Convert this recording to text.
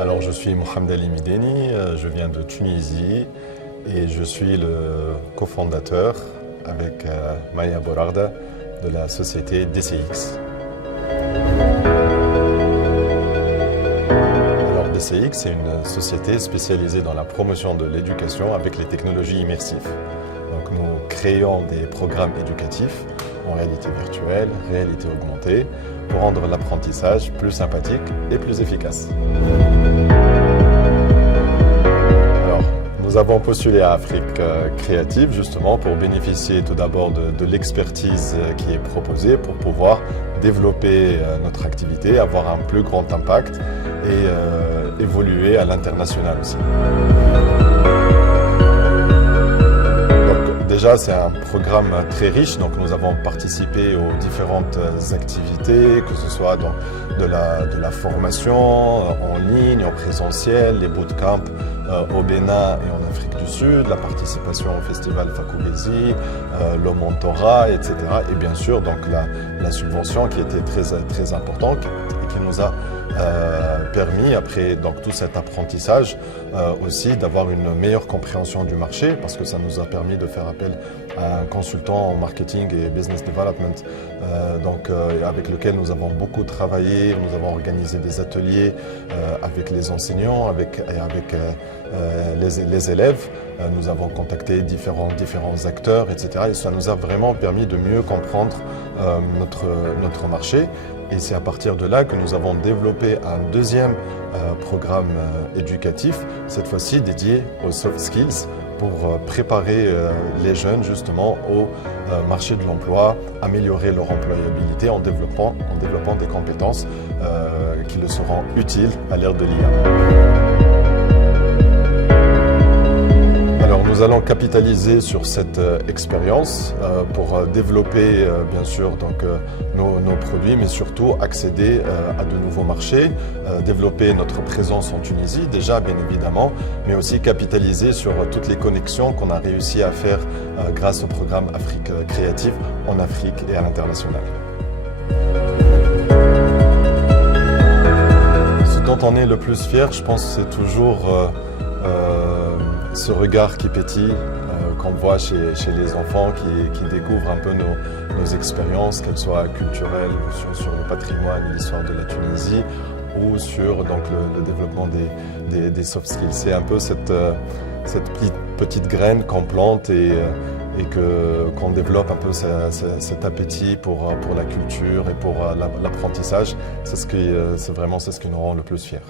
Alors, je suis Mohamed Ali Mideni, je viens de Tunisie et je suis le cofondateur avec Maya Borarda de la société DCX. Alors, DCX, c'est une société spécialisée dans la promotion de l'éducation avec les technologies immersives. Donc, nous créons des programmes éducatifs en réalité virtuelle, réalité augmentée, pour rendre l'apprentissage plus sympathique et plus efficace. Alors, nous avons postulé à Afrique Créative justement pour bénéficier tout d'abord de l'expertise qui est proposée pour pouvoir développer notre activité, avoir un plus grand impact et évoluer à l'international aussi. Déjà, c'est un programme très riche, donc nous avons participé aux différentes activités, que ce soit dans de la formation en ligne, en présentiel, les bootcamps au Bénin et en Afrique du Sud, la participation au festival Fakoubezi, le mentorat, etc. Et bien sûr, donc la subvention qui était très importante et qui nous a permis, après donc, tout cet apprentissage, aussi d'avoir une meilleure compréhension du marché parce que ça nous a permis de faire appel à un consultant en marketing et business development avec lequel nous avons beaucoup travaillé. Nous avons organisé des ateliers avec les enseignants, avec les élèves. Nous avons contacté différents acteurs, etc. Et ça nous a vraiment permis de mieux comprendre notre marché. Et c'est à partir de là que nous avons développé un deuxième programme éducatif, cette fois-ci dédié aux soft skills, pour préparer les jeunes justement au marché de l'emploi, améliorer leur employabilité en développant des compétences qui leur seront utiles à l'ère de l'IA. Nous allons capitaliser sur cette expérience pour développer bien sûr nos produits, mais surtout accéder à de nouveaux marchés, développer notre présence en Tunisie déjà bien évidemment, mais aussi capitaliser sur toutes les connexions qu'on a réussi à faire grâce au programme Afrique Créative en Afrique et à l'international. Ce dont on est le plus fier, je pense, c'est toujours ce regard qui pétille qu'on voit chez les enfants qui découvrent un peu nos expériences, qu'elles soient culturelles, sur le patrimoine et l'histoire de la Tunisie ou sur donc, le développement des soft skills. C'est un peu cette petite graine qu'on plante et qu'on développe un peu cet appétit pour la culture et pour l'apprentissage. C'est vraiment ce qui nous rend le plus fiers.